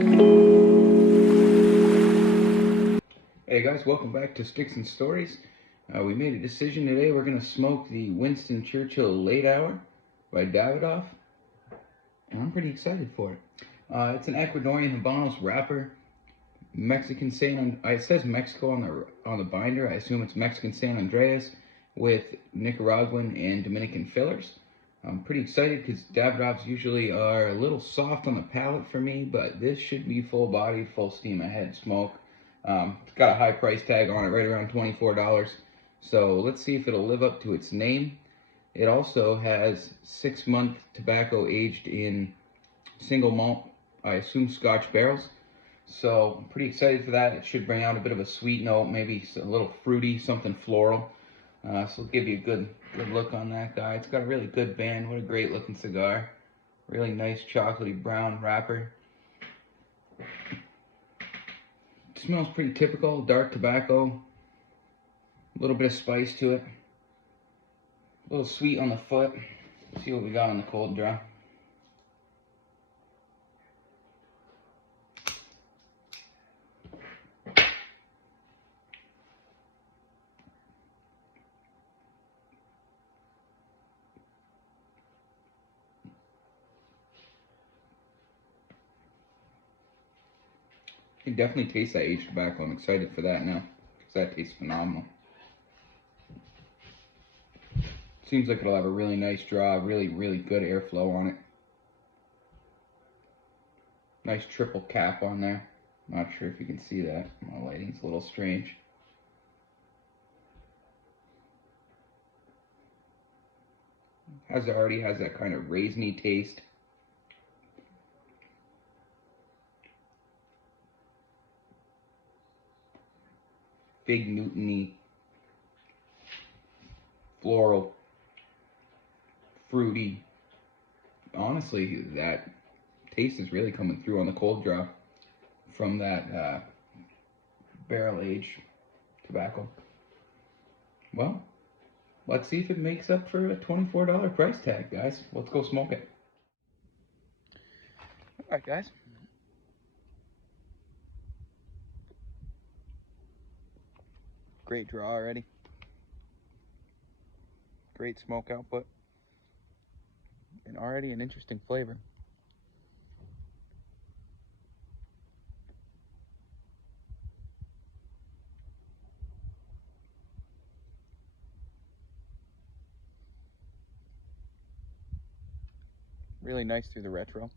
Hey guys, welcome back to Sticks and Stories. We made a decision today. We're going to smoke the Winston Churchill Late Hour by Davidoff, and I'm pretty excited for it. It's an Ecuadorian Habanos wrapper, Mexican San. It says Mexico on the binder. I assume it's Mexican San Andreas with Nicaraguan and Dominican fillers. I'm pretty excited because Davidoffs usually are a little soft on the palate for me, but this should be full body, full steam ahead smoke. It's got a high price tag on it, right around $24. So let's see if it'll live up to its name. It also has 6-month tobacco aged in single malt, I assume Scotch barrels. So I'm pretty excited for that. It should bring out a bit of a sweet note, maybe a little fruity, something floral. So it'll give you a good look on that guy. It's got a really good band. What a great looking cigar. Really nice chocolatey brown wrapper. It smells pretty typical, dark tobacco, a little bit of spice to it, a little sweet on the foot. Let's see what we got on the cold draw. You can definitely taste that aged tobacco. I'm excited for that now, because that tastes phenomenal. Seems like it'll have a really nice draw, really good airflow on it. Nice triple cap on there. Not sure if you can see that. My lighting's a little strange. Already has that kind of raisiny taste. Fig Newton-y, floral, fruity. Honestly, that taste is really coming through on the cold draw from that barrel aged tobacco. Well, let's see if it makes up for a $24 price tag, guys. Let's go smoke it. All right, guys. Great draw already. Great smoke output. And already an interesting flavor. Really nice through the retro.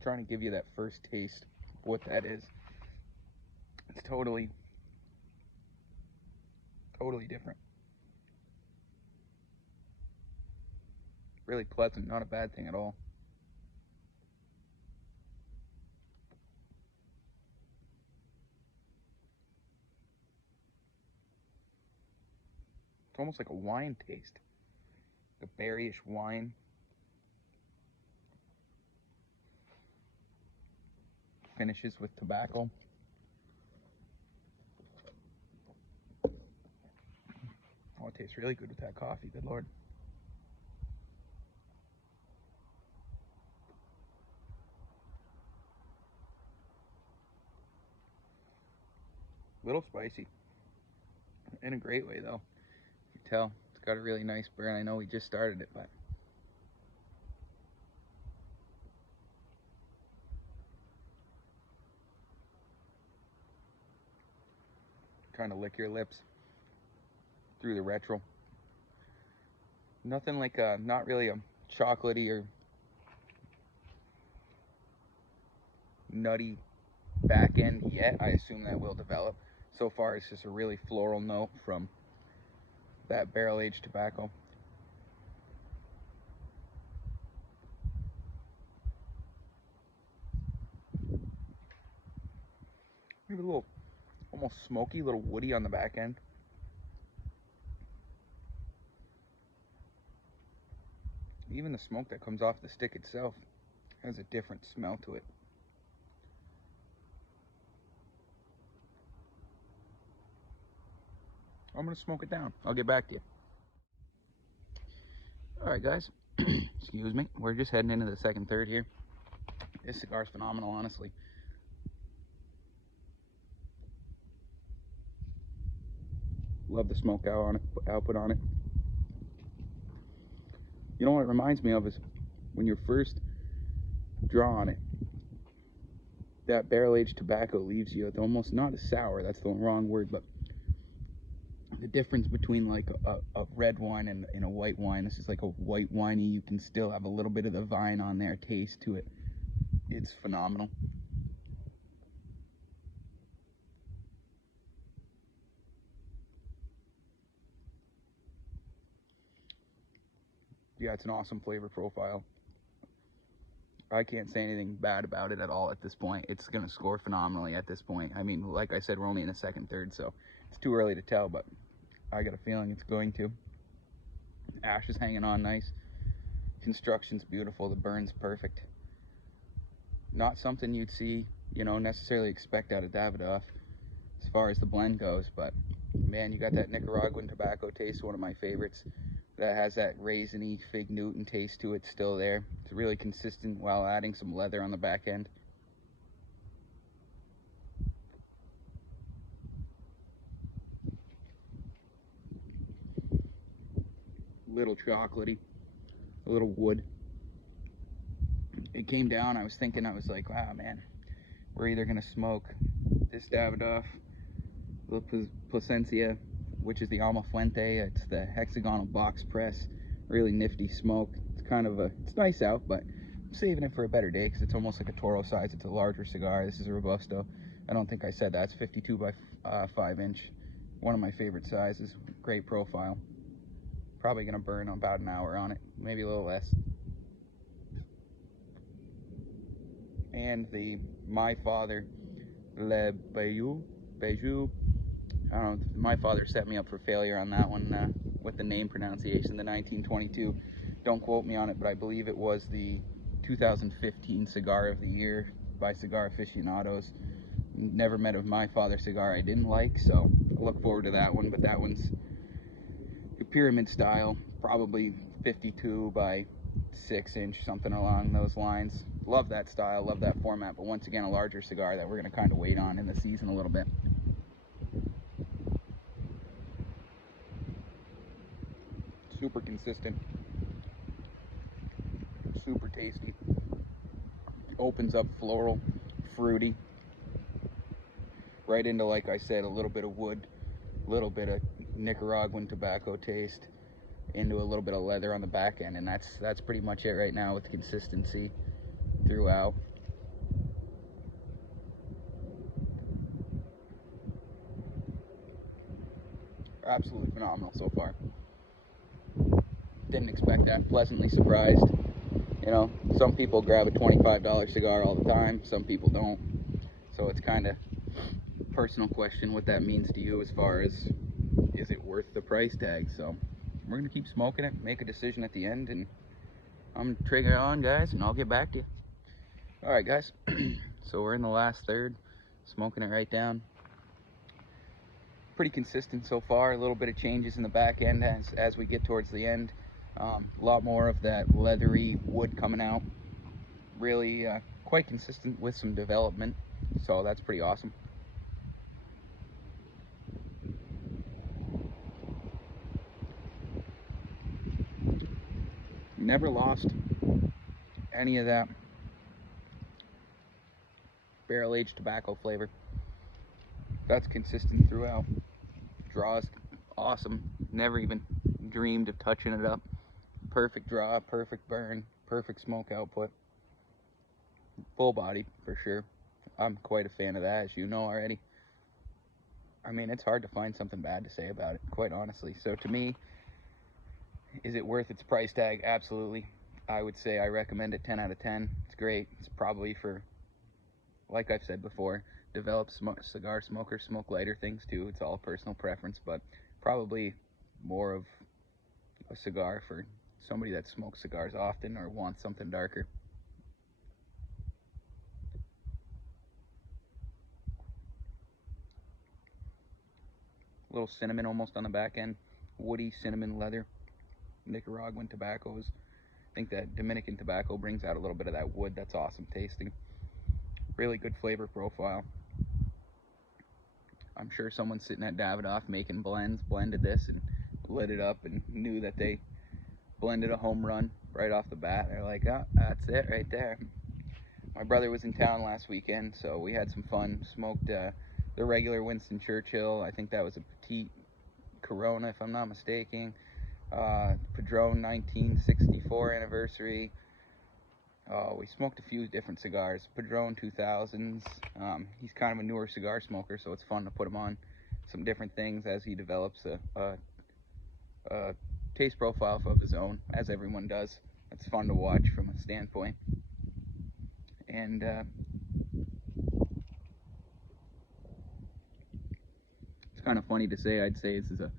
Trying to give you that first taste of what that is. It's totally different. Really pleasant, not a bad thing at all. It's almost like a wine taste. A berryish wine. Finishes with tobacco. Oh, it tastes really good with that coffee, good lord. Little spicy. In a great way, though. You can tell it's got a really nice burn. I know we just started it, but trying to lick your lips through the retro. Nothing like not really a chocolatey or nutty back end yet. I assume that will develop. So far, it's just a really floral note from that barrel aged tobacco. Maybe a little almost smoky, a little woody on the back end. Even the smoke that comes off the stick itself has a different smell to it. I'm gonna smoke it down. I'll get back to you. All right, guys. Excuse me. We're just heading into the second third here. This cigar's phenomenal, honestly. Love the smoke output on it. You know what it reminds me of is when your first draw on it, that barrel-aged tobacco leaves you almost not a sour, that's the wrong word, but the difference between like a red wine and a white wine. This is like a white winey. You can still have a little bit of the vine on there, taste to it. It's phenomenal. Yeah, it's an awesome flavor profile. I can't say anything bad about it at all at this point. It's going to score phenomenally at this point. I mean, like I said, we're only in the second third, so it's too early to tell, but I got a feeling it's going to. Ash is hanging on nice. Construction's beautiful. The burn's perfect. Not something you'd see, you know, necessarily expect out of Davidoff as far as the blend goes, but man, you got that Nicaraguan tobacco taste, one of my favorites. That has that raisiny fig Newton taste to it still there. It's really consistent while adding some leather on the back end. Little chocolatey, a little wood. It came down, I was thinking, I was like, wow, man, we're either gonna smoke this Davidoff, La Plasencia, which is the Alma Fuente. It's the hexagonal box press, really nifty smoke. It's kind of it's nice out, but I'm saving it for a better day because it's almost like a Toro size. It's a larger cigar. This is a Robusto. I don't think I said that. It's 52 by 5 inch. One of my favorite sizes. Great profile. Probably gonna burn about an hour on it, maybe a little less. And the My Father Le Bayou. I don't know, my father set me up for failure on that one with the name pronunciation, the 1922. Don't quote me on it, but I believe it was the 2015 Cigar of the Year by Cigar Aficionados. Never met a My Father cigar I didn't like, so I look forward to that one, but that one's a pyramid style, probably 52 by 6 inch, something along those lines. Love that style, love that format, but once again, a larger cigar that we're going to kind of wait on in the season a little bit. Super consistent, super tasty, opens up floral, fruity, right into, like I said, a little bit of wood, a little bit of Nicaraguan tobacco taste, into a little bit of leather on the back end, and that's pretty much it right now with consistency throughout. Absolutely phenomenal so far. Didn't expect that. Pleasantly surprised. You know, some people grab a $25 cigar all the time, some people don't. So it's kind of a personal question what that means to you as far as, is it worth the price tag? So we're going to keep smoking it, make a decision at the end, and I'm going to trigger on, guys, and I'll get back to you. All right, guys. So we're in the last third, smoking it right down. Pretty consistent so far. A little bit of changes in the back end as we get towards the end. A lot more of that leathery wood coming out. Really quite consistent with some development, so that's pretty awesome. Never lost any of that barrel-aged tobacco flavor. That's consistent throughout. Draws awesome. Never even dreamed of touching it up. Perfect draw, perfect burn, perfect smoke output. Full body for sure. I'm quite a fan of that, as you know already. I mean, it's hard to find something bad to say about it, quite honestly. So to me, is it worth its price tag? Absolutely. I would say I recommend it 10 out of 10. It's great. It's probably for, like I've said before, develop cigar smokers smoke lighter things too. It's all personal preference, but probably more of a cigar for somebody that smokes cigars often or wants something darker. A little cinnamon almost on the back end. Woody cinnamon leather. Nicaraguan tobaccos. I think that Dominican tobacco brings out a little bit of that wood. That's awesome tasting. Really good flavor profile. I'm sure someone sitting at Davidoff making blends blended this and lit it up and knew that they blended a home run right off the bat. They're like, oh, that's it right there. My brother was in town last weekend, so we had some fun. Smoked the regular Winston Churchill. I think that was a petite Corona, if I'm not mistaken. Padron 1964 anniversary. We smoked a few different cigars. Padron 2000s. He's kind of a newer cigar smoker, so it's fun to put him on some different things as he develops a taste profile of his own, as everyone does. It's fun to watch from a standpoint. And it's kind of funny to say. I'd say this is a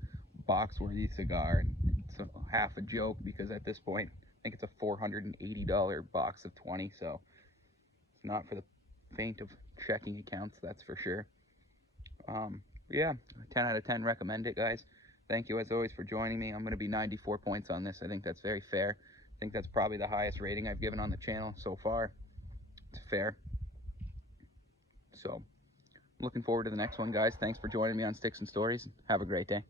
box-worthy cigar, and it's half a joke because at this point I think it's a $480 box of 20, so it's not for the faint of checking accounts, that's for sure. Yeah, 10 out of 10 recommend it, guys. Thank you as always for joining me. I'm going to be 94 points on this. I think that's very fair. I think that's probably the highest rating I've given on the channel so far. It's fair. So looking forward to the next one, guys. Thanks for joining me on Sticks and Stories. Have a great day.